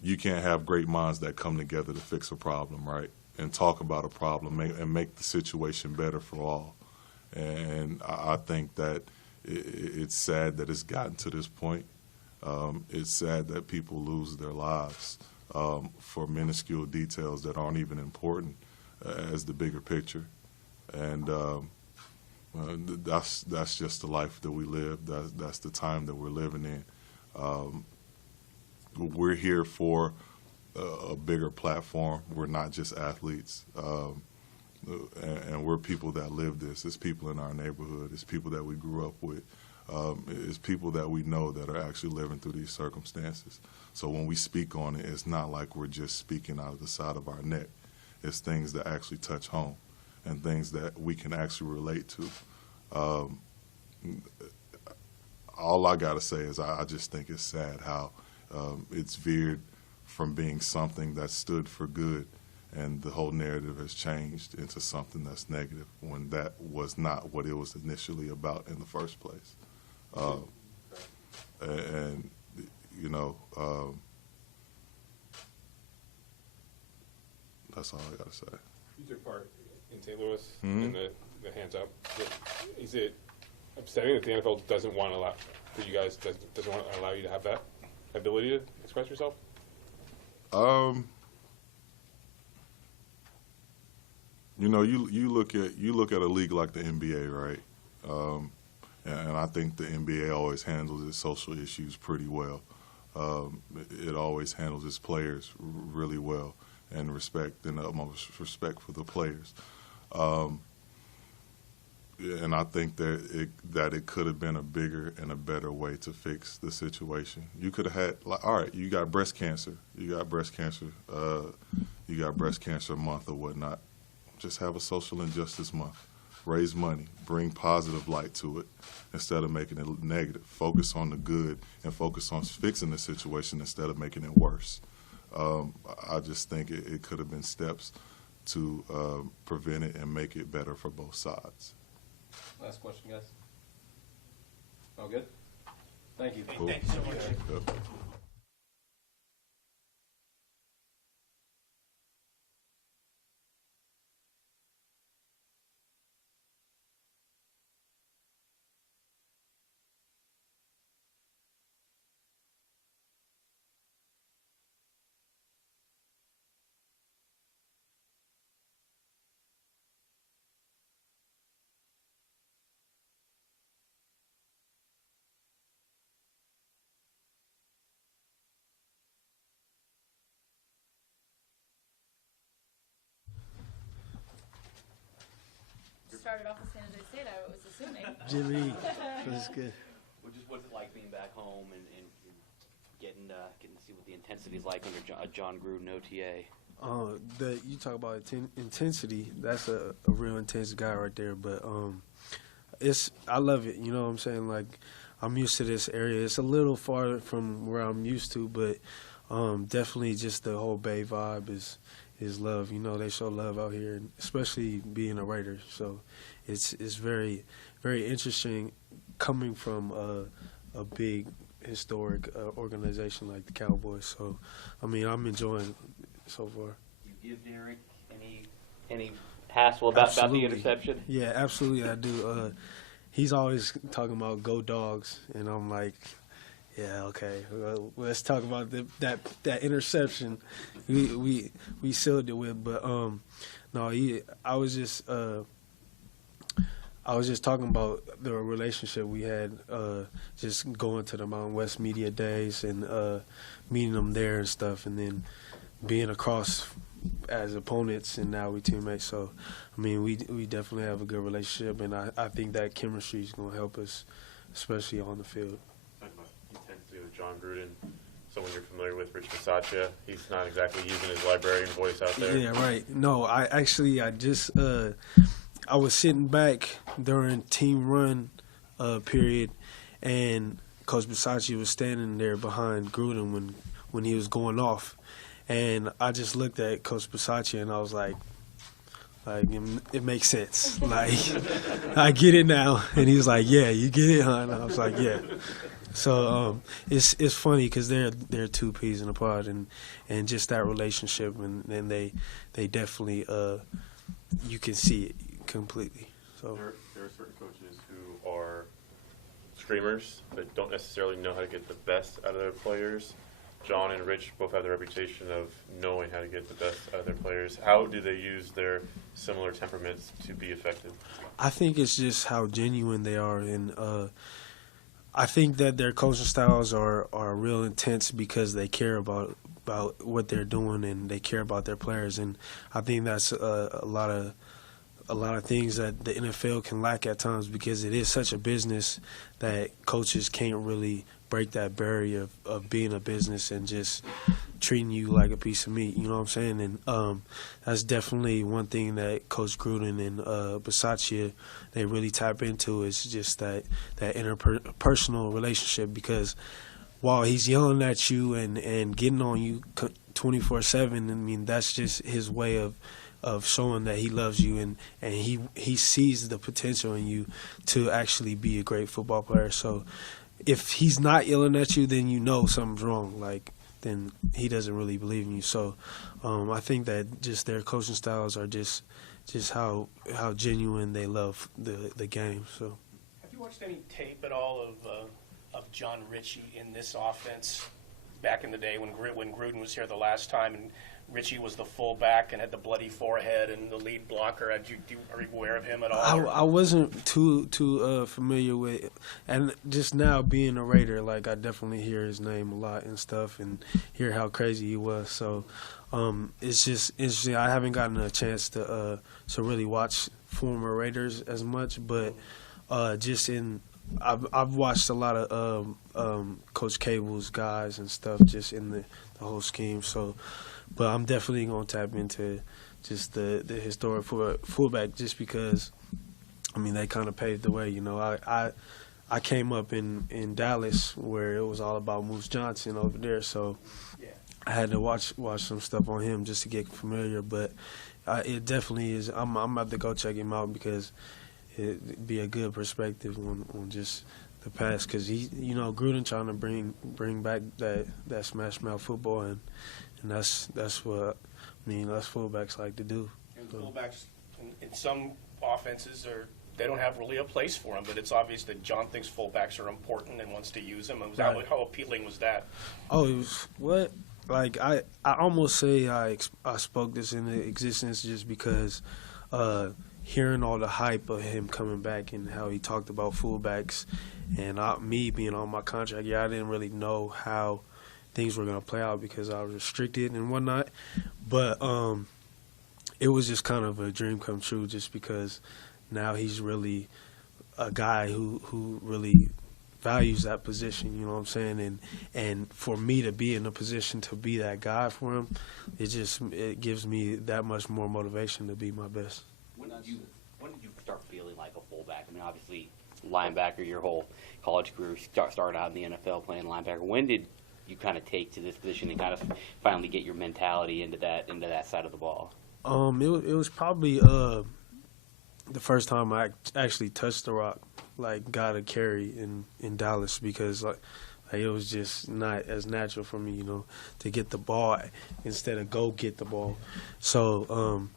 you can't have great minds that come together to fix a problem, right, and talk about a problem and make the situation better for all. And I think that it's sad that it's gotten to this point. It's sad that people lose their lives for minuscule details that aren't even important as the bigger picture. And that's just the life that we live. That's the time that we're living in. We're here for a bigger platform. We're not just athletes. And we're people that live this. It's people in our neighborhood. It's people that we grew up with. It's people that we know that are actually living through these circumstances. So when we speak on it, it's not like we're just speaking out of the side of our neck. It's things that actually touch home and things that we can actually relate to. All I got to say is I just think it's sad how it's veered from being something that stood for good, and the whole narrative has changed into something that's negative when that was not what it was initially about in the first place. And that's all I got to say. You took part in St. Louis in the hands up. Is it upsetting that the NFL doesn't want to allow for you guys, doesn't want to allow you to have that ability to express yourself? You look at a league like the NBA, right? And I think the NBA always handles its social issues pretty well. it always handles its players really well and respect and the utmost respect for the players. And I think that it could have been a bigger and a better way to fix the situation. You could have had, like, all right, you got breast cancer. You got breast cancer month or whatnot. Just have a social injustice month. Raise money. Bring positive light to it instead of making it negative. Focus on the good and focus on fixing the situation instead of making it worse. I just think it could have been steps to prevent it and make it better for both sides. Last question, guys. All good? Thank you. Cool. Thank you so much. Yep. Started off with San Jose State, I was assuming. Jimmy, that's good. What's it like being back home and getting to see what the intensity is like under John Gruden OTA? You talk about intensity. That's a real intense guy right there. But I love it. You know what I'm saying? Like, I'm used to this area. It's a little farther from where I'm used to, but definitely just the whole Bay vibe is love. You know, they show love out here, especially being a Raider. So it's very, very interesting coming from a big historic organization like the Cowboys. So, I mean, I'm enjoying it so far. You give Derek any hassle about the interception? Yeah, absolutely, I do. He's always talking about go Dogs, and I'm like, yeah, okay. Well, let's talk about that interception. We sealed it with, but no, I was just talking about the relationship we had, just going to the Mountain West Media Days and meeting them there and stuff, and then being across as opponents, and now we teammates. So, I mean, we definitely have a good relationship, and I think that chemistry is going to help us, especially on the field. Talking about intensity with John Gruden, someone you're familiar with, Rich Bisaccia. He's not exactly using his librarian voice out there. Yeah, right. No, I was sitting back during team run period, and Coach Bisaccia was standing there behind Gruden when he was going off. And I just looked at Coach Bisaccia and I was like, it makes sense. Like, I get it now. And he was like, yeah, you get it, huh? And I was like, yeah. So it's funny because they're two peas in a pod, and just that relationship, and they definitely you can see it completely. So there are certain coaches who are streamers but don't necessarily know how to get the best out of their players. John and Rich both have the reputation of knowing how to get the best out of their players. How do they use their similar temperaments to be effective? I think it's just how genuine they are, and I think that their coaching styles are real intense because they care about what they're doing and they care about their players, and I think that's a lot of things that the NFL can lack at times because it is such a business that coaches can't really break that barrier of being a business and just treating you like a piece of meat, you know what I'm saying? And that's definitely one thing that Coach Gruden and Bisaccia, they really tap into, is just that interpersonal relationship, because while he's yelling at you and getting on you 24/7, I mean, that's just his way of showing that he loves you, and he sees the potential in you to actually be a great football player. So if he's not yelling at you, then you know something's wrong. Like, then he doesn't really believe in you. So I think that just their coaching styles are just how genuine they love the game. So have you watched any tape at all of John Ritchie in this offense back in the day when Gruden was here the last time, and Richie was the fullback and had the bloody forehead and the lead blocker. Are you aware of him at all? I wasn't too familiar with it. And just now being a Raider, like I definitely hear his name a lot and stuff and hear how crazy he was. So it's just interesting. I haven't gotten a chance to really watch former Raiders as much, but I've watched a lot of Coach Cable's guys and stuff just in the whole scheme. So, but I'm definitely gonna tap into just the historic fullback just because, I mean, they kind of paved the way. You know, I came up in Dallas where it was all about Moose Johnson over there, so I had to watch some stuff on him just to get familiar. But it definitely is. I'm about to go check him out because it'd be a good perspective on just the past, because Gruden trying to bring back that smash mouth football, and that's what us fullbacks like to do. And fullbacks in some offenses they don't have really a place for them, but it's obvious that John thinks fullbacks are important and wants to use them. How appealing was that? Oh, it was what? Like I almost say I spoke this into existence just because hearing all the hype of him coming back and how he talked about fullbacks, and me being on my contract, I didn't really know how things were going to play out because I was restricted and whatnot. But it was just kind of a dream come true just because now he's really a guy who really values that position, you know what I'm saying? And for me to be in a position to be that guy for him, it gives me that much more motivation to be my best. When did you start feeling like a fullback? I mean, obviously, linebacker, your whole college career started out in the NFL playing linebacker. When did you kind of take to this position and kind of finally get your mentality into that side of the ball? It was probably the first time I actually touched the rock, like got a carry in Dallas, because like it was just not as natural for me, to get the ball instead of go get the ball. So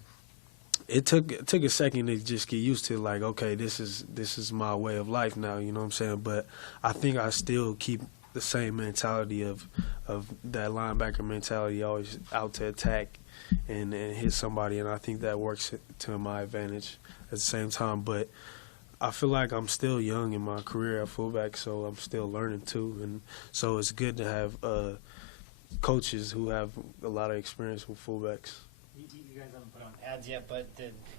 it took a second to just get used to, like, okay, this is my way of life now, you know what I'm saying? But I think I still keep the same mentality of that linebacker mentality, always out to attack and hit somebody, and I think that works to my advantage at the same time. But I feel like I'm still young in my career at fullback, so I'm still learning too, and so it's good to have coaches who have a lot of experience with fullbacks. You guys haven't put on pads yet, but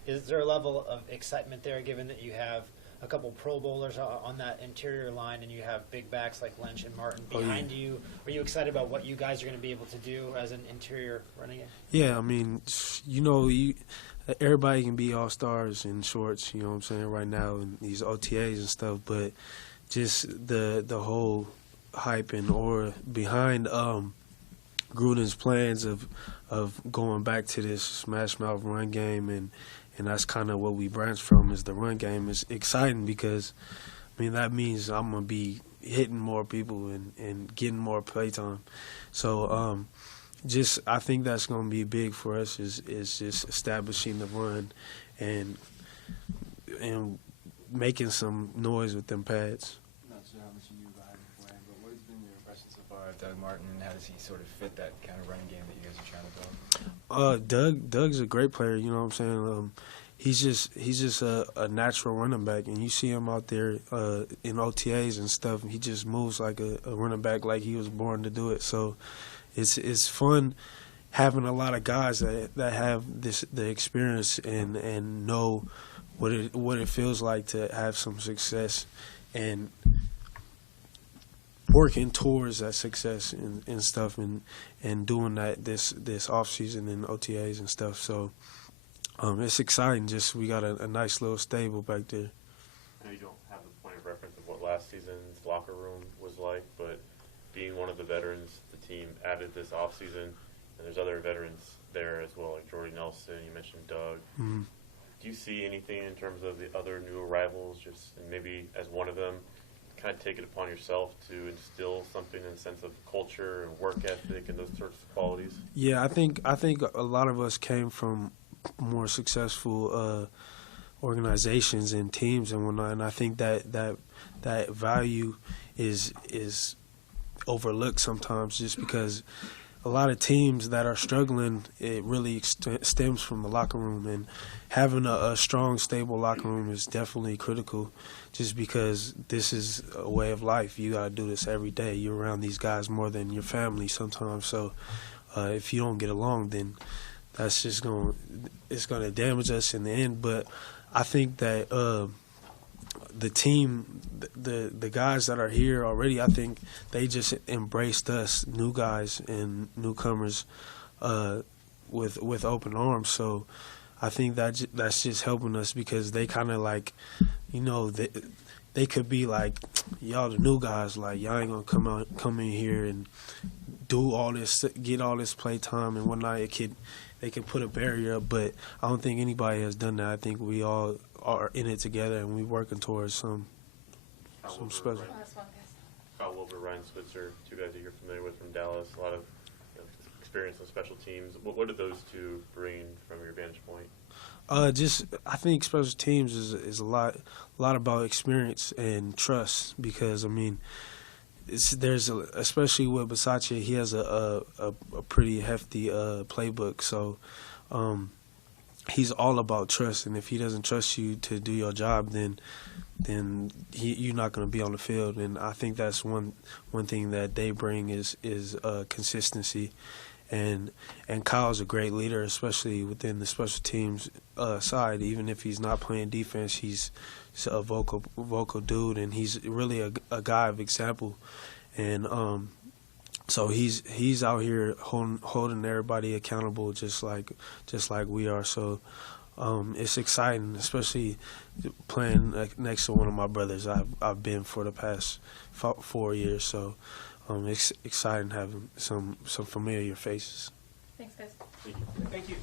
is there a level of excitement there, given that you have a couple Pro Bowlers on that interior line and you have big backs like Lynch and Martin behind you? Are you excited about what you guys are going to be able to do as an interior running it? Yeah, I mean, everybody can be all-stars in shorts, you know what I'm saying, right now, and these OTAs and stuff, but just the whole hype and aura behind Gruden's plans of going back to this smash mouth run game, and that's kind of what we branch from, is the run game. Is exciting because, I mean, that means I'm going to be hitting more people and getting more play time. So I think that's going to be big for us is just establishing the run and making some noise with them pads. Not sure how much you knew about him beforehand, but what has been your impression so far of Doug Martin, and how does he sort of fit that kind of running game that you guys are trying to build? Doug's a great player, you know what I'm saying? He's just a natural running back, and you see him out there in OTAs and stuff, and he just moves like a running back, like he was born to do it. So it's fun having a lot of guys that have the experience and know what it feels like to have some success and working towards that success and stuff, and doing that this off season and OTAs and stuff. So it's exciting. Just we got a nice little stable back there. I know you don't have the point of reference of what last season's locker room was like, but being one of the veterans, the team added this off season, and there's other veterans there as well, like Jordy Nelson. You mentioned Doug. Mm-hmm. Do you see anything in terms of the other new arrivals, and maybe as one of them, kind of take it upon yourself to instill something in the sense of culture and work ethic and those sorts of qualities? Yeah, I think a lot of us came from more successful organizations and teams and whatnot, and I think that value is overlooked sometimes, just because a lot of teams that are struggling, it really stems from the locker room, and having a strong, stable locker room is definitely critical, just because this is a way of life. You got to do this every day. You're around these guys more than your family sometimes, so if you don't get along, then that's just it's going to damage us in the end. But I think that the team, the guys that are here already, I think they just embraced us, new guys and newcomers, with open arms. So I think that's just helping us, because they kind of like, they could be like, y'all the new guys, like y'all ain't gonna come in here and do all this, get all this play time and whatnot. They could put a barrier up, but I don't think anybody has done that. I think we all are in it together, and we working towards some special. Kyle Wilbur, Ryan Switzer, two guys that you're familiar with from Dallas, a lot of experience on special teams. What do those two bring from your vantage point? I think special teams is a lot about experience and trust, because I mean, especially with Bisaccia, he has a pretty hefty playbook, so he's all about trust. And if he doesn't trust you to do your job, then you're not going to be on the field. And I think that's one thing that they bring is consistency. And Kyle's a great leader, especially within the special teams side. Even if he's not playing defense, he's a vocal dude, and he's really a guy of example. And so he's out here holding everybody accountable, just like we are. So it's exciting, especially playing next to one of my brothers I've been for the past 4 years. So it's exciting having some familiar faces. Thanks, guys. Thank you.